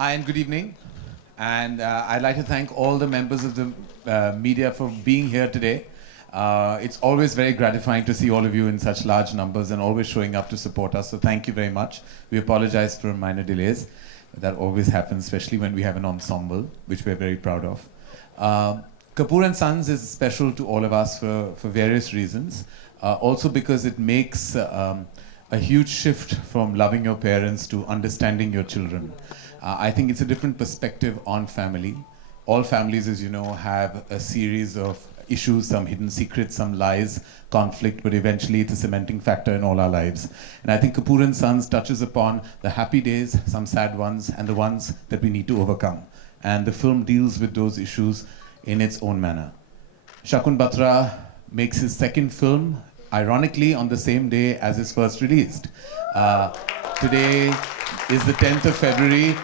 Hi and good evening. And I'd like to thank all the members of the media for being here today. It's always very gratifying to see all of you in such large numbers and always showing up to support us. So thank you very much. We apologize for minor delays. That always happens, especially when we have an ensemble, which we're very proud of. Kapoor and Sons is special to all of us for various reasons. Also because it makes a huge shift from loving your parents to understanding your children. I think it's a different perspective on family. All families, as you know, have a series of issues, some hidden secrets, some lies, conflict, but eventually it's a cementing factor in all our lives. And I think Kapoor and Sons touches upon the happy days, some sad ones, and the ones that we need to overcome. And the film deals with those issues in its own manner. Shakun Batra makes his second film, ironically, on the same day as his first released. Today is the 10th of February.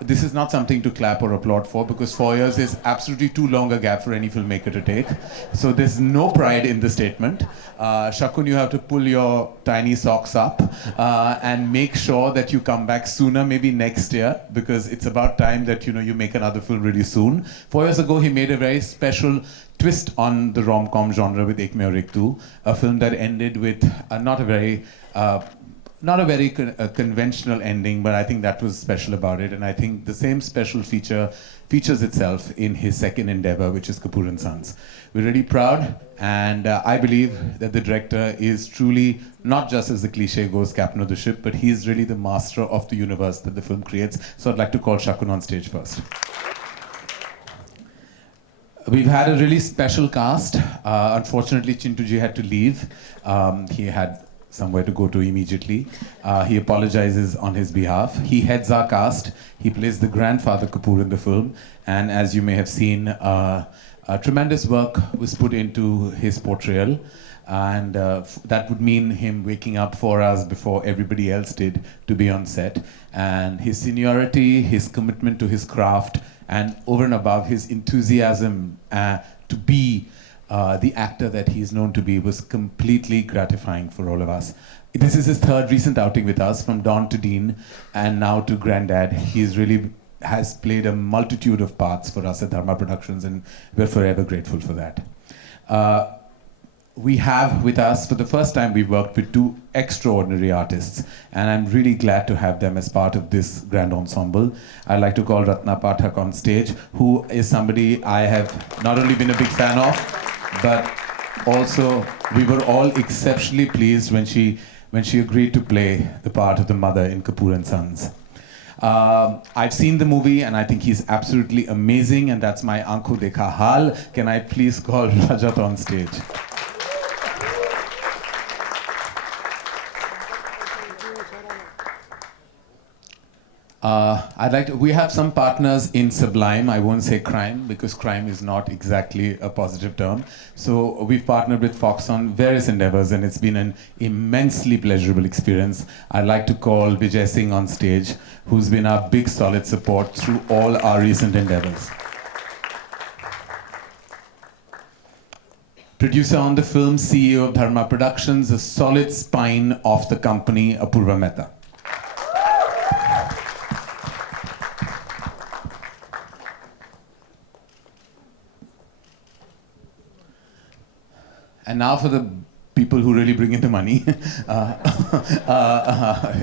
This is not something to clap or applaud for because 4 years is absolutely too long a gap for any filmmaker to take. So there's no pride in the statement. Shakun, you have to pull your tiny socks up and make sure that you come back sooner, maybe next year, because it's about time that you make another film really soon. 4 years ago, he made a very special twist on the rom-com genre with Ek Mein Aur Ek Tu, a film that ended with not a very conventional ending, but I think that was special about it. And I think the same special features itself in his second endeavor, which is Kapoor and Sons. We're really proud, and I believe that the director is truly, not just as the cliche goes, captain of the ship, but he's really the master of the universe that the film creates. So I'd like to call Shakun on stage first. We've had a really special cast. Unfortunately, Chintuji had to leave. He had somewhere to go to immediately. He apologizes on his behalf. He heads our cast. He plays the grandfather Kapoor in the film. And as you may have seen, tremendous work was put into his portrayal. And that would mean him waking up 4 hours before everybody else did to be on set. And his seniority, his commitment to his craft, and over and above his enthusiasm to be the actor that he's known to be was completely gratifying for all of us. This is his third recent outing with us, from Don to Dean, and now to Grandad. He's really has played a multitude of parts for us at Dharma Productions, and we're forever grateful for that. We have with us, for the first time, we worked with two extraordinary artists, and I'm really glad to have them as part of this grand ensemble. I'd like to call Ratna Pathak on stage, who is somebody I have not only been a big fan of, but also we were all exceptionally pleased when she agreed to play the part of the mother in Kapoor and Sons. I've seen the movie and I think he's absolutely amazing, and that's my Aankho Dekha Hal. Can I please call Rajat on stage? We have some partners in Sublime. I won't say crime because crime is not exactly a positive term. So we've partnered with Fox on various endeavors, and it's been an immensely pleasurable experience. I'd like to call Vijay Singh on stage, who's been our big solid support through all our recent endeavors. Producer on the film, CEO of Dharma Productions, a solid spine of the company, Apurva Mehta. And now for the people who really bring in the money.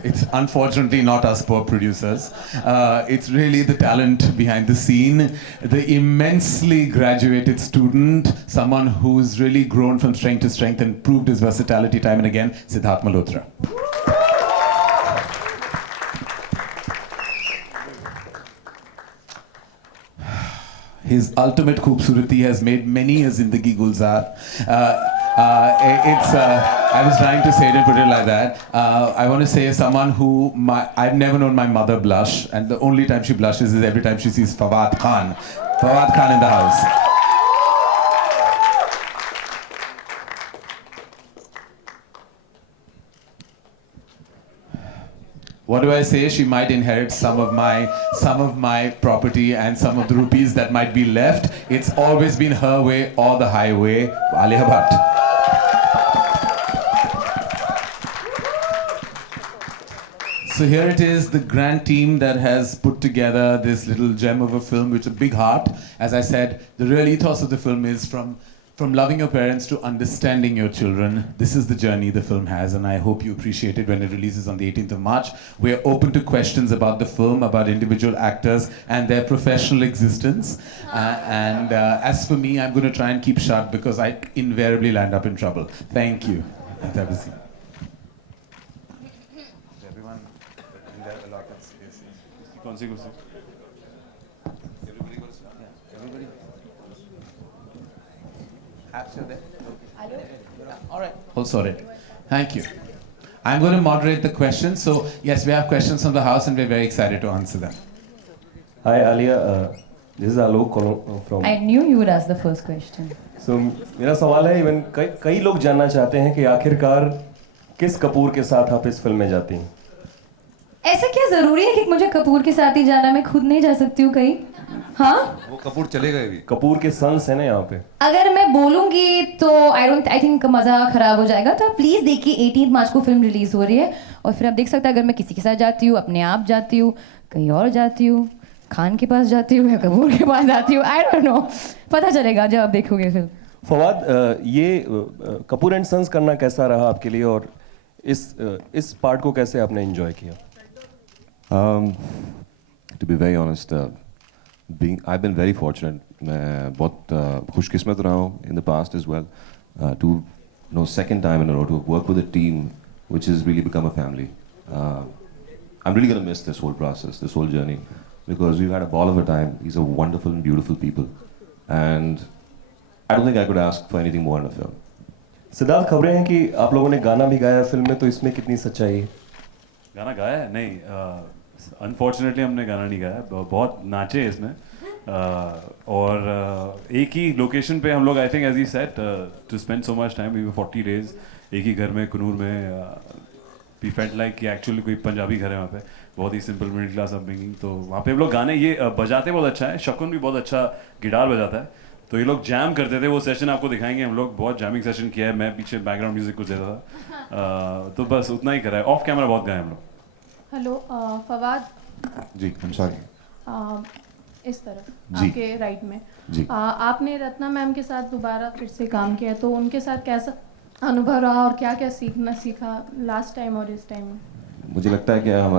It's unfortunately not us poor producers. It's really the talent behind the scene, the immensely graduated student, someone who's really grown from strength to strength and proved his versatility time and again, Siddharth Malhotra. His ultimate khoobsurati has made many a Zindagi Gulzar. I was trying to say it and put it like that. I want to say someone who, I've never known my mother blush, and the only time she blushes is every time she sees Fawad Khan. Fawad Khan in the house. What do I say? She might inherit some of my property and some of the rupees that might be left. It's always been her way or the highway. Alia Bhatt. So here it is, the grand team that has put together this little gem of a film with a big heart. As I said, the real ethos of the film is from loving your parents to understanding your children. This is the journey the film has, and I hope you appreciate it when it releases on the 18th of March. We're open to questions about the film, about individual actors and their professional existence. As for me, I'm going to try and keep sharp because I invariably land up in trouble. Thank you. Have a seat. Everyone in their allotted spaces. Everybody goes. Yeah. Everybody. Apps are there. All right. All sorted. Thank you. I'm going to moderate the questions. So yes, we have questions from the house, and we're very excited to answer them. Hi Alia, this is Alok from. I knew you would ask the first question. So मेरा सवाल है even कई लोग जानना चाहते हैं कि आखिरकार किस कपूर के साथ आप इस फिल्म में जाती हैं? ऐसा क्या जरूरी है कि मुझे कपूर के साथ ही जाना? मैं खुद नहीं जा सकती हूँ कहीं? हाँ? वो कपूर चले गए भी। कपूर के सन्स है ना यहाँ पे। अगर मैं बोलूंगी तो आई थिंक मजा खराब हो जाएगा, तो आप प्लीज देखिए 18 मार्च को फिल्म रिलीज हो रही है और फिर आप देख सकते हैं अगर मैं किसी के साथ जाती हूँ, अपने आप जाती हूँ, कहीं और जाती हूँ, खान के पास जाती हूँ या कपूर के पास जाती हूँ, आई डोंट नो, पता चलेगा जब आप देखोगे फिल्म। फवाद, ये कपूर एंड सन्स करना कैसा रहा आपके लिए और इस पार्ट को कैसे आपने एंजॉय किया? To be very honest, I've been very fortunate. मैं बहुत खुशकिस्मत रहा हूँ in the past as well. To second time in a row to work with a team which has really become a family. I'm really gonna miss this whole process, this whole journey, because we've had a ball of a time. These are wonderful and beautiful people, and I don't think I could ask for anything more in a film. Siddharth, खबरें हैं कि आप लोगों ने गाना भी गाया film में, तो इसमें कितनी सच्चाई है? गाना गाया है? नहीं, अनफॉर्चुनेटली हमने गाना नहीं गाया, बहुत नाचे इसमें और एक ही लोकेशन पे हम लोग, I think as he said, to spend so much time, we were 40 days एक ही घर में कनूर में, वी फेल्ट लाइक कि एक्चुअली कोई पंजाबी घर है वहाँ पे, बहुत ही सिंपल मिडिल क्लास अपब्रिंगिंग, तो वहाँ पे हम लोग गाने ये बजाते बहुत अच्छा है, शकुन भी बहुत अच्छा गिटार बजाता है, तो ये लोग जैम करते थे, वो सेशन आपको दिखाएंगे, हम लोग बहुत जैमिंग सेशन किया है, मैं पीछे बैकग्राउंड म्यूजिक कुछ देता था, तो बस उतना ही करा है, ऑफ कैमरा बहुत गाए हम लोग। Hello Fawad ji, I'm sorry. इस तरफ जी। आपके राइट में जी। आपने रत्ना मैम के साथ दोबारा फिर से काम किया, तो उनके साथ कैसा अनुभव रहा और क्या क्या सीखा लास्ट टाइम और इस टाइम में? मुझे लगता है कि हम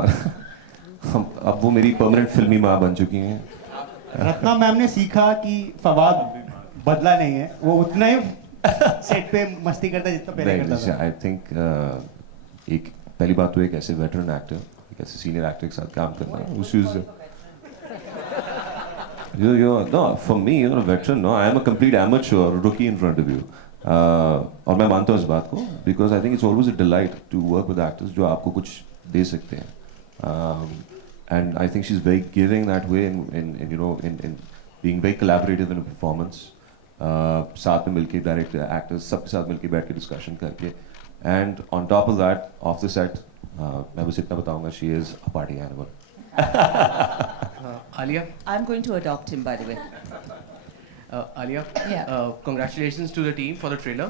अब वो मेरी परमानेंट फिल्मी माँ बन चुकी हैं। रत्ना मैम ने सीखा कि फवाद बदला नहीं है, वो उतना ही सेट पे मस्ती करता है जितना पहले करता था। आई थिंक एक पहली बात तो एक ऐसे वेटरन एक्टर, एक ऐसे सीनियर एक्टर के साथ काम करना, no, for me, you're a veteran, no, I am a complete amateur, rookie in front of you. और मैं मानता हूँ इस बात को, because I think it's always a delight to work with actors जो आपको कुछ दे सकते हैं. And I think she's very giving that way in being very collaborative in a performance. साथ में मिलके डायरेक्टर, एक्टर्स सबके साथ मिलके बैठ के डिस्कशन करके. And on top of that, off the set, मैं बस इतना बताऊँगा, she is a party animal. Alia? I'm going to adopt him, by the way. Alia? Yeah. Congratulations to the team for the trailer.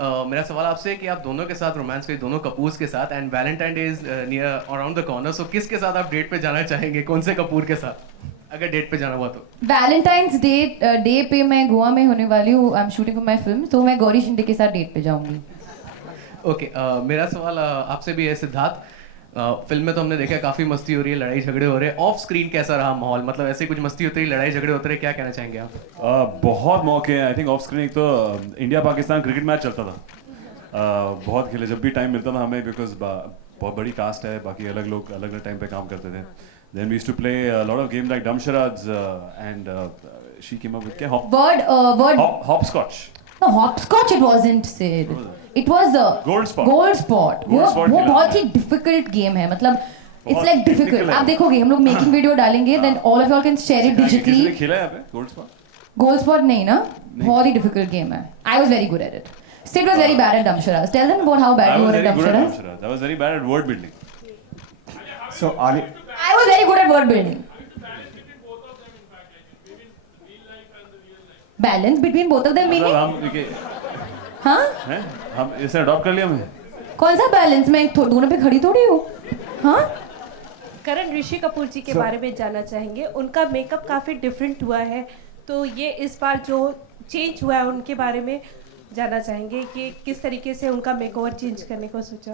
मेरा सवाल आपसे है कि आप दोनों के साथ रोमांस करें, दोनों कपूर्स के साथ, and Valentine day is near around the corner, so किसके साथ आप डेट पे जाना चाहेंगे, कौन से कपूर के साथ, अगर डेट पे जाना हुआ तो? वैलेंटाइंस डे पे मैं गोवा में होने वाली हूँ, I am shooting for my film, तो मैं गौरी शिंदे के साथ डेट पे जाऊंगी। ओके, मेरा सवाल आपसे भी है सिद्धार्थ, फिल्म में तो हमने देखा काफी मस्ती हो रही है, लड़ाई झगड़े हो रहे हैं, ऑफ स्क्रीन कैसा रहा माहौल, मतलब ऐसे कुछ मस्ती होती है, लड़ाई झगड़े होते रहे, क्या कहना चाहेंगे आप? बहुत मौके हैं, आई थिंक ऑफ स्क्रीन एक तो इंडिया पाकिस्तान क्रिकेट मैच चलता था, बहुत खेले, जब भी टाइम मिलता था हमें, बिकॉज बहुत बड़ी कास्ट है, बाकी अलग लोग अलग अलग टाइम पे काम करते थे. Then we used to play lot of games like dumb charades and she came up with क्या hopscotch. No, hopscotch it wasn't, Sid. It was a Gold Spot. Gold Spot. वो बहुत ही difficult game है, मतलब it's like difficult. आप देखोगे, हम लोग making video डालेंगे, then all of y'all can share it digitally. किसी ने खेला है यहाँ पे Gold Spot? Gold Spot नहीं ना, बहुत ही difficult game है. I was very good at it. Sid was very bad at Damsharaz. Tell them about how bad you were at Damsharaz. I was very bad at word building. So Ali, I was very good at word building. Balance between both of them meaning? हाँ? हम इसे adopt कर लिया मैं. कौन सा balance? मैं दोनों पे खड़ी थोड़ी हूँ. हाँ? करण ऋषि कपूर जी के बारे में जानना चाहेंगे। उनका मेकअप काफ़ी डिफरेंट हुआ है, तो ये इस बार जो चेंज हुआ है उनके बारे में जानना चाहेंगे कि किस तरीके से उनका मेकओवर चेंज करने को सोचा।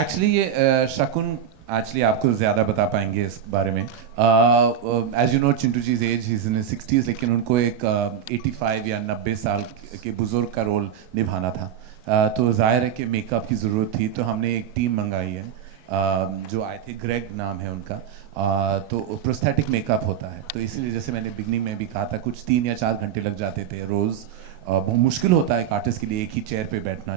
एक्चुअली ये शकुन एक्चुअली आपको ज़्यादा बता पाएंगे इस बारे में। As you know Chintu ji's age is in 60s, लेकिन उनको एक 85 या 90 साल के बुज़ुर्ग का रोल निभाना था। तो जाहिर है कि मेकअप की ज़रूरत थी, तो हमने एक टीम मंगाई है जो आए थे, ग्रेग नाम है उनका। तो प्रोस्थेटिक मेकअप होता है, तो इसीलिए जैसे मैंने बिगनिंग में भी कहा था, कुछ 3 या 4 घंटे लग जाते थे रोज़। बहुत मुश्किल होता है एक आर्टिस्ट के लिए एक ही चेयर पे बैठना,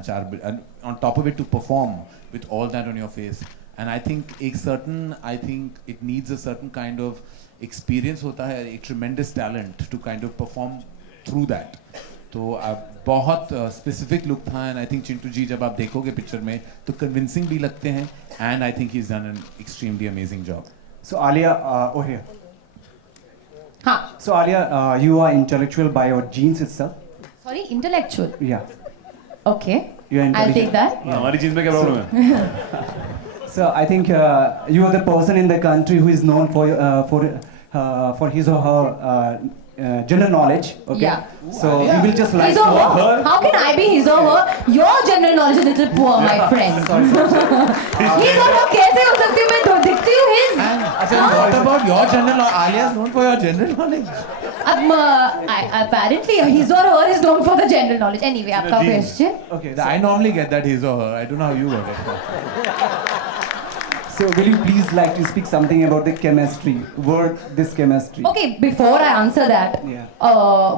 on top of it to perform with all that on your face. And I think it needs a certain kind of experience होता है, एक tremendous talent to kind of perform through that. तो बहुत specific look था, and I think Chintu ji जब आप देखोगे picture में तो कन्विंसिंग भी लगते हैं, and I think he is done an extremely amazing job. So Alia, oh here. हाँ, So Alia, you are intellectual by your genes itself. sorry, intellectual. Yeah. Okay, You are I'll take intelligent. that. हमारी चीज में क्या problem है? So I think you are the person in the country who is known for his or her general knowledge. Okay. Yeah. So you will just like His or her? How can I be his or her? Your general knowledge is a little poor, my friend. His or her कैसे हो सकती है? मैं तो दिखती हूँ his. अच्छा, what about your general knowledge? Alia is known for your general knowledge. Apparently his or her is known for the general knowledge. Anyway, आपका question. Okay. I normally get that his or her. I don't know how you got it. So will you please like to speak something about the chemistry? This chemistry. Okay, before I answer that,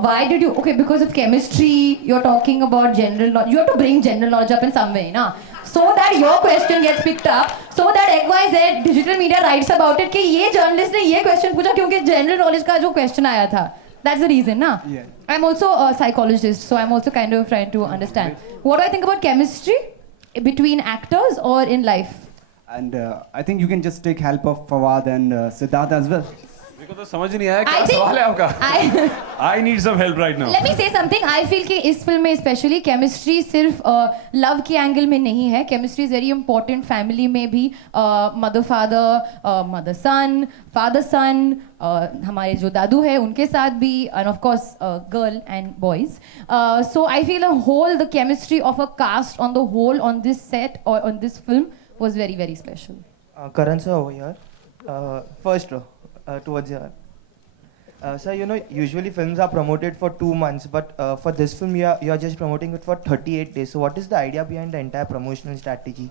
why did you? Okay, because of chemistry, you're talking about general knowledge. You have to bring general knowledge up in some way, na? So that your question gets picked up, so that XYZ digital media writes about it कि ये journalist ने ये question पूछा क्योंकि general knowledge का जो question आया था. That's the reason, na? Yeah. I'm also a psychologist, so I'm also kind of trying to understand. What do I think about chemistry between actors or in life? And I think you can just take help of Fawad and Siddharth as well. मेरे को तो समझ नहीं आया I क्या think- सवाल है आपका। I need some help right now. Let me say something. I feel कि इस फिल्म में स्पेशली केमिस्ट्री सिर्फ लव के एंगल में नहीं है. Chemistry is very important family में भी. Mother father, mother son, father son, हमारे जो दादू है उनके साथ भी, and of course girl and boys. So I feel a whole the chemistry of a cast on the whole on this set और on this film was very very special. Karan sir over here. First row, towards here. Sir, you know, usually films are promoted for 2 months, but for this film, you are just promoting it for 38 days. So, what is the idea behind the entire promotional strategy?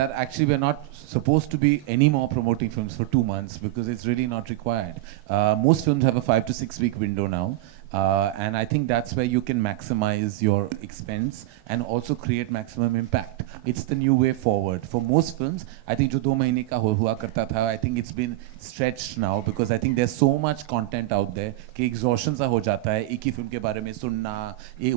That actually we're not supposed to be anymore promoting films for 2 months because it's really not required. Most films have a 5 to 6 week window now. And I think that's where you can maximize your expense and also create maximum impact. It's the new way forward. For most films, I think जो 2 महीने का हुआ करता था, I think it's been stretched now because I think there's so much content out there कि exhaustion सा हो जाता है एक ही फिल्म के बारे में सुनना,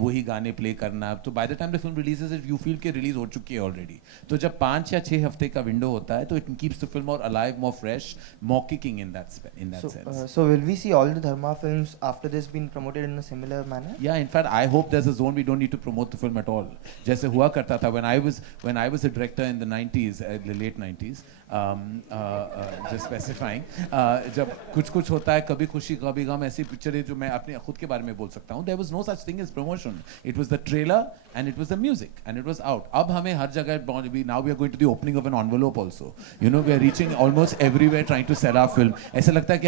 वही गाने play करना. तो by the time the film releases it, you feel कि release हो चुकी है already. तो जब 5 या 6 हफ्ते का window होता है, तो it keeps the film more alive, more fresh, more kicking in that sense. So, will we see all the Dharma films after this being promoted in a similar manner? Yeah, in fact, I hope there's a zone we don't need to promote the film at all. जैसे हुआ करता था when I was a director in the 90s, the late 90s, just specifying, जब कुछ होता है, कभी खुशी कभी गम, ऐसी पिक्चर है जो मैं अपने खुद के बारे में बोल सकता हूँ. There was no such thing as promotion. It was the trailer and it was the music and it was out. अब हमें हर जगह now we are going to the opening of an envelope also. You know, we are reaching almost everywhere trying to sell our film. ऐसा लगता है कि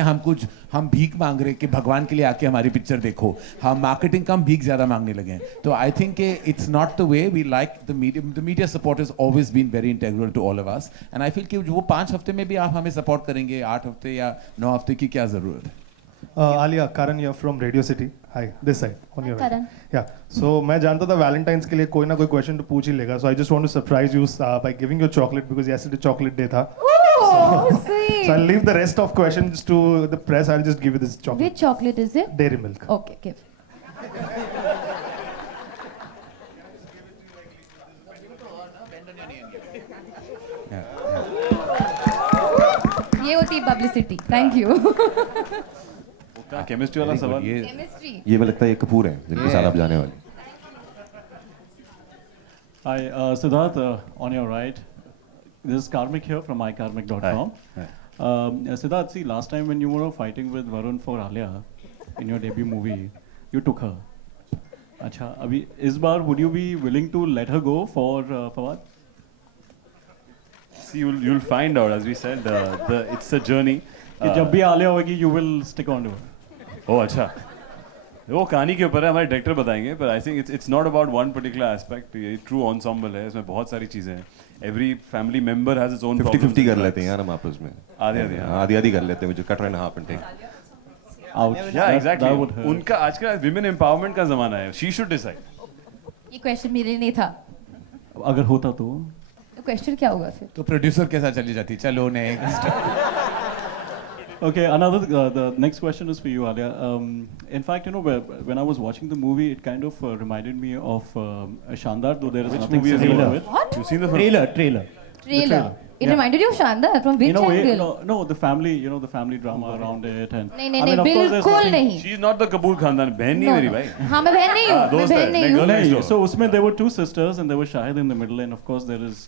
हम भीख मांग रहे कि भगवान के लिए आके हमारी पिक्चर देखो. हम मार्केटिंग कम भीख ज़्यादा मांगने लगे हैं. तो I think it's not the way we like the media. The media support has always been very integral to all of us. And I feel कि वो 5 हफ्ते में भी आप हमें सपोर्ट करेंगे, 8 हफ्ते या 9 हफ्ते की क्या ज़रूरत है? Alia, Karan here from Radio City. Hi, this side on your Karan. right. Yeah. So मैं जानता था Valentine's के लिए कोई ना कोई question तो पूछ ही लेगा. So I just want to surprise you by giving you chocolate because yesterday chocolate day था. Oh, sweet. So I'll leave the rest of questions to the press. I'll just give you this chocolate. Which chocolate is it? Dairy milk. Okay, give. ये होती है publicity. Thank you. क्या chemistry वाला सवाल? Chemistry. ये मुझे लगता है ये कपूर है जिनके साथ आप जाने वाले. Hi, Siddharth, on your right. This is Karmik here from mykarmik.com. Hi. Siddharth, see, last time when you were fighting with Varun for Alia in your debut movie, you took her. अच्छा, अभी इस बार would you be willing to let her go for Fawad? See, you'll find out, as we said, it's a journey. कि जब भी आलिया होगी, you will stick on to her. Oh, अच्छा. वो कहानी के ऊपर है, हमारे डायरेक्टर बताएंगे, पर I think it's not about one particular aspect. ये ट्रू एंसेम्बल है, इसमें बहुत सारी चीजें हैं. Every family member has its own 50-50 कर लेते हैं यार हम आपस में. आधी आधी कर लेते हैं, मुझे cut and half and take. या एग्जैक्टली. उनका आजकल विमेन एम्पावरमेंट का जमाना है. She should decide. ये क्वेश्चन मेरे लिए नहीं था. अगर होता तो क्वेश्चन क्या होगा फिर? तो प्रोड्यूसर के साथ चली जाती. चलो next. Okay, the next question is for you, Alia. In fact, you know, when I was watching the movie, it kind of reminded me of Shandar, though there is nothing similar to it. What? You've seen the film? Trailer. Trailer. It reminded you of Shandar from which In a way, angle? no, the family, you know, the family drama around it, and नहीं, I mean, of course, there's बिल्कुल nothing- नहीं. She is not the Kapoor खानदान. बहन नहीं मेरी भाई. हाँ मैं बहन नहीं हूँ. मैं दोस्त है, बहन नहीं मैं हूँ. girl next door. So उसमें there were two sisters and there was Shahid in the middle, and of course there is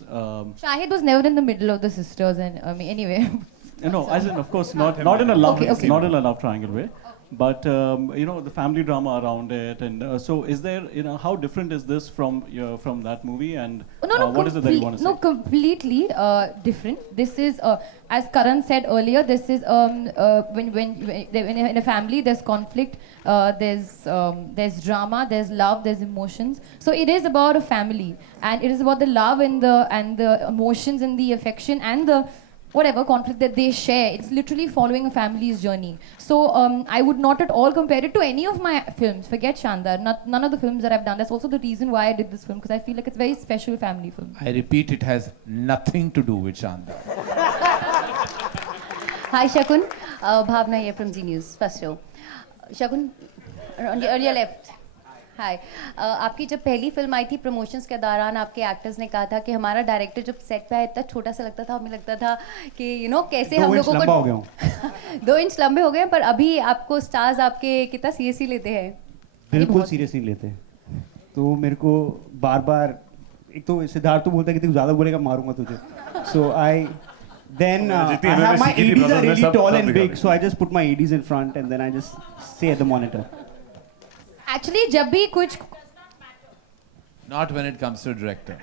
Shahid was never in the middle of the sisters, and anyway. no, as in of course not in a love Okay. not in a love triangle way, but you know, the family drama around it, and so is there, you know, how different is this from that movie, and what is it that you want to say? No, completely different. This is, as Karan said earlier, this is when in a family there's conflict, there's drama, there's love, there's emotions. So it is about a family, and it is about the love and the emotions and the affection and the whatever conflict that they share. It's literally following a family's journey. So I would not at all compare it to any of my films. Forget Shandar. None of the films that I've done. That's also the reason why I did this film, because I feel like it's a very special family film. I repeat, it has nothing to do with Shandar. Hi Shakun, Bhavna here from Z News, first show. Shakun, on your left. हाय, आपकी जब पहली film आई थी promotions के दौरान आपके actors ने कहा था कि हमारा डायरेक्टर जब सेट पे आया इतना छोटा सा लगता था, हमें लगता था कि यू नो कैसे हम लोगों को 2 इंच लंबे हो गए, पर अभी आपको स्टार्स आपके कितना सीरियसली लेते हैं? बिल्कुल सीरियसली लेते हैं. तो मेरे को बार बार, एक तो सिद्धार्थ तो बोलता है कि तू ज़्यादा बोलेगा मारूंगा तुझे. So then I have my ADs are really tall and big, so I just put my ADs in front and then I just say at the monitor. Actually, जब भी कुछ Not when it comes to a director.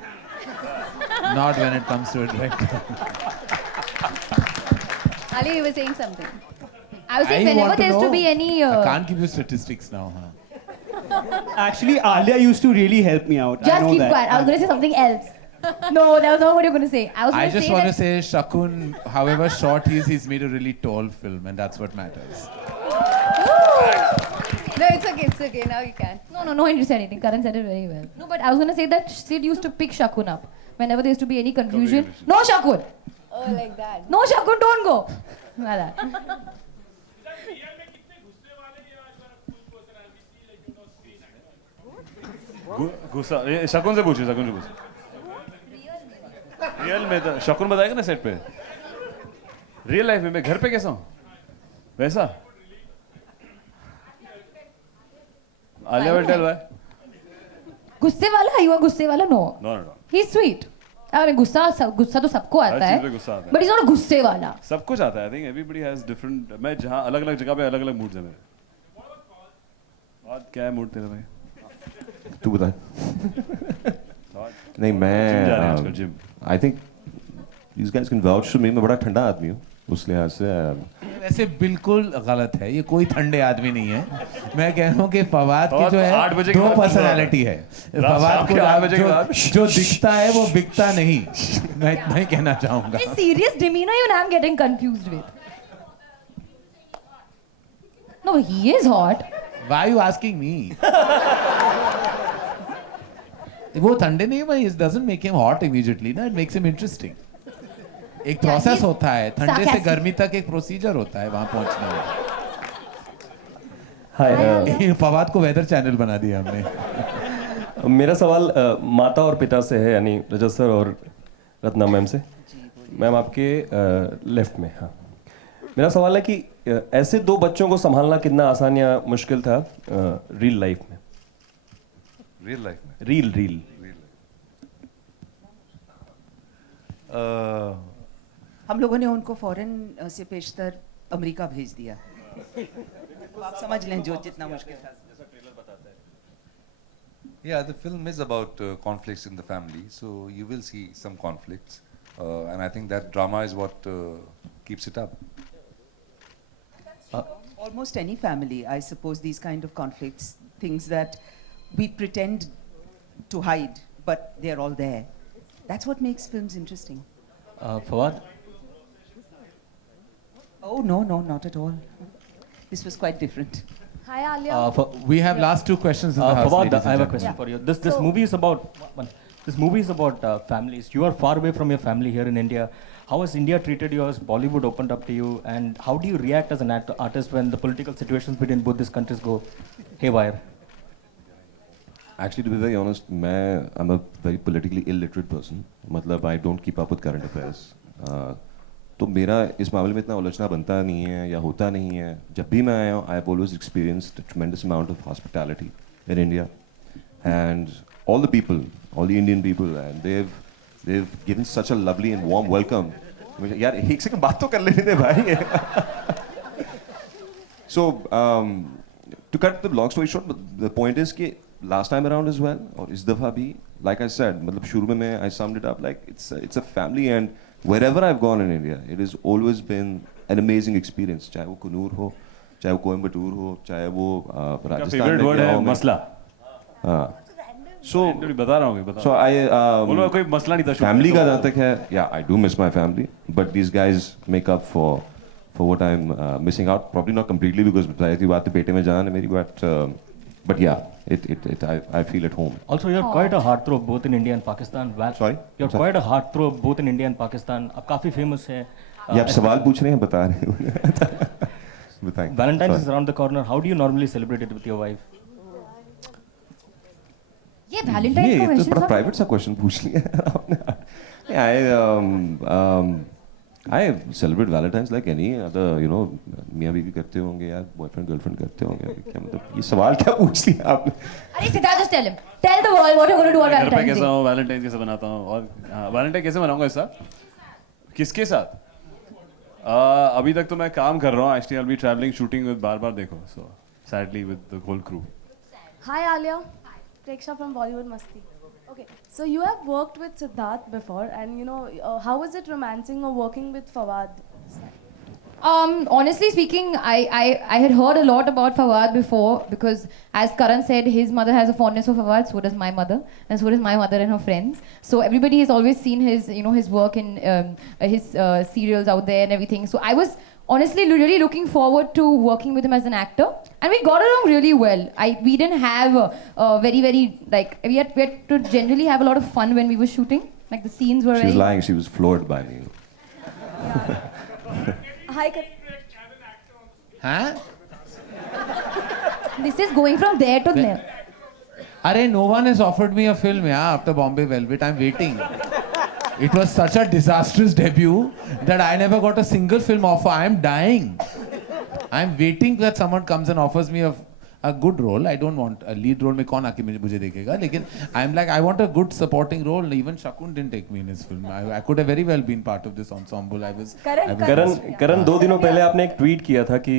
Not when it comes to a director. Ali, you were saying something. I was saying whenever there's to be any. I can't give you statistics now, huh? Actually, Alia used to really help me out. I Just know keep that. quiet. I was going to say something else. No, that was not what you were going to say. I just want to say, Shakun, however short he is, he's made a really tall film, and that's what matters. No, it's okay. Now you can. No one need to say anything. Karan said it very well. No, but I was going to say that Sid used to pick Shakun up whenever there used to be any confusion. No, Shakun! Oh, like that. No, Shakun, don't go! Like that. गुस्सा शकुन से पूछो. Real में तो शकुन बताएगा ना set पे. रियल लाइफ में मैं घर पे कैसा हूँ वैसा. Alia will tell why. गुस्से वाला है, गुस्से वाला no. No. He's sweet. अरे गुस्सा तो सबको आता है. But he's not a गुस्से वाला. सब कुछ आता है. I think everybody has different. मैं जहाँ अलग-अलग जगह पे अलग-अलग moods हैं मेरे. और क्या है mood तेरा भाई? तू बता. नहीं मैं I think these guys can vouch for me. मैं बड़ा ठंडा आदमी हूँ उस लिहाज से. वैसे बिल्कुल गलत है, ये कोई ठंडे आदमी नहीं है. मैं कह रहा हूँ कि फवाद की जो है 2 पर्सनालिटी है. फवाद को जो दिखता है वो बिकता नहीं. मैं इतना ही कहना चाहूँगा. Serious demeanor even I'm getting confused with. No, he is hot. Why are you asking me? वो ठंडे नहीं भाई. It doesn't make him hot immediately, ना. It makes him interesting. एक प्रोसेस होता है. ठंडे से गर्मी तक एक प्रोसीजर होता है वहाँ पहुँचने में. हाय, फवाद को वेदर चैनल बना दिया हमने. मेरा सवाल माता और पिता से है, यानी रजत सर और रत्ना मैम से. मैम आपके लेफ्ट में. हाँ, मेरा सवाल है कि ऐसे 2 बच्चों को संभालना कितना आसान या मुश्किल था रियल लाइफ में. रियल लाइफ में रील हम लोगों ने उनको फॉरेन से पेशतर अमेरिका भेज दिया। तो आप समझ लें जो जितना मुश्किल था। Yeah, the film is about conflicts in the family, so you will see some conflicts, and I think that drama is what keeps it up. Almost any family, I suppose, these kind of conflicts, things that we pretend to hide, but they're all there. That's what makes films interesting. Fawad? Oh, no, not at all. This was quite different. Hi, Alia. We have last two questions in the house. Fawad, ladies I have and a question gentlemen. for you. This movie is about families. You are far away from your family here in India. How has India treated you as Bollywood opened up to you, and how do you react as an artist when the political situations between both these countries go haywire? Actually, to be very honest, I'm a very politically illiterate person. मतलब I don't keep up with current affairs. तो मेरा इस मामले में इतना उलझना बनता नहीं है या होता नहीं है। जब भी मैं आया हूँ, I have always experienced a tremendous amount of hospitality in India, and all the people, all the Indian people, and they've given such a lovely and warm welcome. यार एक सेकंड बात तो कर लेने दे भाई। So to cut the long story short, the point is कि last time around as well, और इस दफा भी, like I said, मतलब शुरू में मैं I summed it up like it's a family, and wherever I've gone in India, it has always been an amazing experience. चाहे वो कुनूर हो, चाहे वो कोयम्बटूर हो, चाहे वो राजस्थान में word है मसला। हाँ। So बता रहा हूँ So I बोलो कोई मसला नहीं था। family का जहाँ तक है, yeah, I do miss my family, but these guys make up for what I'm missing out. Probably not completely because जाहिर बात है पेटे में जान है मेरी, but yeah, I feel at home. Also, you're quite a heartthrob both in India and Pakistan. Sorry? You're quite a heartthrob both in India and Pakistan. आप काफी famous हैं। ये आप सवाल पूछ रहे हैं, बता रहे हैं। बताएं। Valentine's is around the corner. How do you normally celebrate it with your wife? ये Valentine's का ये तो question बड़ा था? प्राइवेट सा क्वेश्चन पूछ लिया आपने। I celebrate Valentine's like any other, मियाँ बीवी करते होंगे यार, बॉयफ्रेंड गर्लफ्रेंड करते होंगे। क्या मतलब ये सवाल क्या पूछ लिया आपने? अरे Siddharth, just tell him. Tell the world what you're going to do on घर पे Valentine's कैसा Day. हूँ, वैलेंटाइन कैसे बनाता हूँ, और वैलेंटाइन कैसे मनाऊंगा इस साल? किसके साथ? अभी तक तो मैं काम कर रहा हूँ। Actually, I'll be traveling, shooting with बार देखो. So sadly with the whole crew. Hi, Alia. Preksha from Bollywood Masti. Okay, so you have worked with Siddharth before, and how is it romancing or working with Fawad? Honestly speaking, I had heard a lot about Fawad before, because as Karan said, his mother has a fondness for Fawad, so does my mother, and so does my mother and her friends. So everybody has always seen his work in his serials out there and everything. So I was honestly really looking forward to working with him as an actor, and we got along really well. We didn't have very like we had to generally have a lot of fun when we were shooting. Like the scenes were. She was lying. She was floored by me. Hi, Huh? This is going from there to there. Arey, no one has offered me a film, after Bombay Velvet. I'm waiting. It was such a disastrous debut that I never got a single film offer. I'm dying. I'm waiting that someone comes and offers me a good role. I don't want a lead role. में कौन आके मुझे देखेगा? लेकिन I'm like, I want a good supporting role. Even Shakun didn't take me in his film. I could have very well been part of this ensemble. करण 2 दिनों पहले आपने एक ट्वीट किया था कि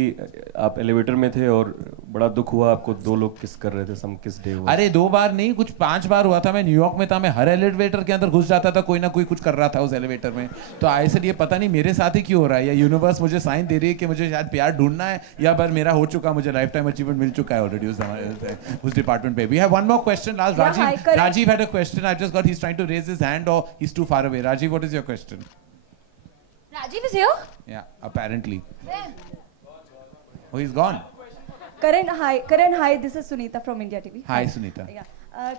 आप एलिवेटर में थे और बड़ा दुख हुआ आपको, 2 लोग किस कर रहे थे, सम किस डे हुआ। अरे 2 बार नहीं, कुछ 5 बार हुआ था। मैं न्यूयॉर्क में था, मैं हर एलिवेटर के अंदर घुस जाता था, कोई ना कोई कुछ कर रहा था उस एलिवेटर में। तो आई सेड ये पता नहीं मेरे साथ ही क्यों हो रहा है, या यूनिवर्स मुझे साइन दे रही है कि मुझे शायद प्यार ढूंढना है, या बार मेरा हो चुका, मुझे लाइफ टाइम अचीवमेंट मिल चुका है ऑलरेडी उस डिपार्टमेंट पे। We have one more question last. Rajiv had a question. I just got, he's trying to raise his hand or he's too far away. Rajiv, what is your question? Rajiv is here? Yeah, apparently. Oh, he's gone. Karan, hi, this is Sunita from India TV. Hi, Sunita.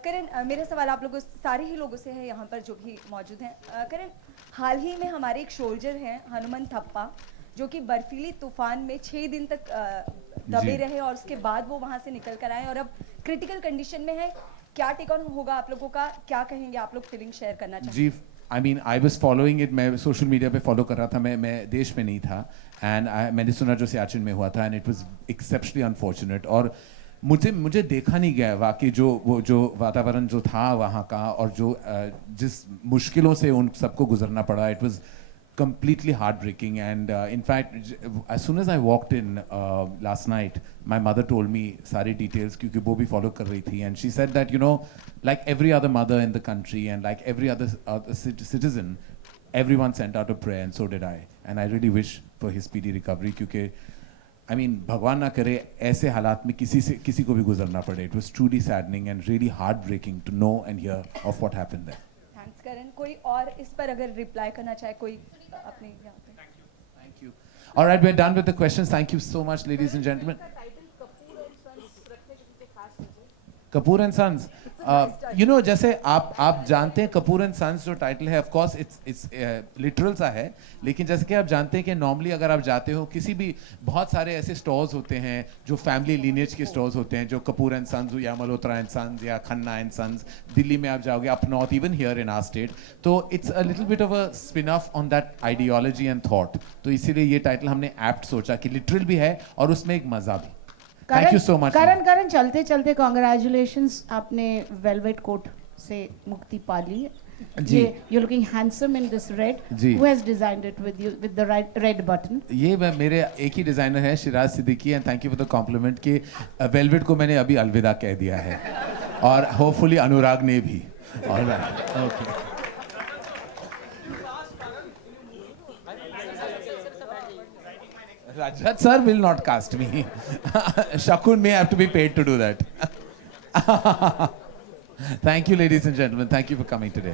करण, मेरा सवाल आप लोगों सारे ही लोगों से है यहाँ पर जो भी मौजूद हैं। करण, हाल ही में हमारे एक सोल्जर हैं हनुमान थप्पा, जो कि बर्फीली तूफान में 6 दिन तक दबे रहे और उसके बाद वो वहाँ से निकल कर आए और अब क्रिटिकल कंडीशन में है। क्या टेक ऑन होगा आप लोगों का, क्या कहेंगे आप लोग, फीलिंग शेयर करना चाहेंगे? जी, I mean, I was following it. मैं सोशल मीडिया पे फॉलो कर रहा था। मैं देश में नहीं था, एंड मैंने सुना जो सियाचिन में हुआ था, and it was exceptionally unfortunate. और मुझे देखा नहीं गया वाकई जो वातावरण जो था वहाँ का, और जो जिस मुश्किलों से उन सबको गुजरना पड़ा, it was completely heartbreaking. And in fact, as soon as I walked in last night, my mother told me सारी details क्योंकि वो भी follow कर रही थी, and she said that, you know, like every other mother in the country and like every other citizen, everyone sent out a prayer, and so did I. And I really wish for his speedy recovery क्योंकि I mean, भगवान ना करे ऐसे हालात में किसी को भी गुजरना पड़े. It was truly saddening and really heartbreaking to know and hear of what happened there. Thanks Karan. कोई और इस पर अगर रिप्लाई करना चाहे कोई अपने यहाँ पे. Thank you. All right, we're done with the questions. Thank you so much, ladies and gentlemen. Kapoor and Sons. You know, जैसे आप जानते हैं कपूर एंड सन्स जो टाइटल है, ऑफ कोर्स इट्स लिटरल सा है, लेकिन जैसे कि आप जानते हैं कि नॉर्मली अगर आप जाते हो किसी भी, बहुत सारे ऐसे स्टोर्स होते हैं जो फैमिली लीनेज के स्टोर्स होते हैं, जो कपूर एंड सन्स या मल्होत्रा एंड सन्स या खन्ना एंड सन्स. दिल्ली में आप जाओगे, up north, even here in our state, तो it's a little bit of a spin off on that ideology and thought. तो इसीलिए ये टाइटल हमने एप्ट सोचा कि लिटरल भी है और उसमें एक मजा भी. Thank you so much. करण चलते चलते कॉन्ग्रेचुलेशंस, आपने वेलवेट कोट से मुक्ति पा ली. जी. You're looking handsome in this red. Ji. Who has designed it with you with the red button? ये मेरे एक ही डिजाइनर है, Shiraz Siddiqui, and thank you for the compliment कि वेलवेट को मैंने अभी अलविदा कह दिया है, और होपफुली अनुराग ने भी. Alright, okay. Rajat sir will not cast me. Shakun may have to be paid to do that. Thank you, ladies and gentlemen. Thank you for coming today.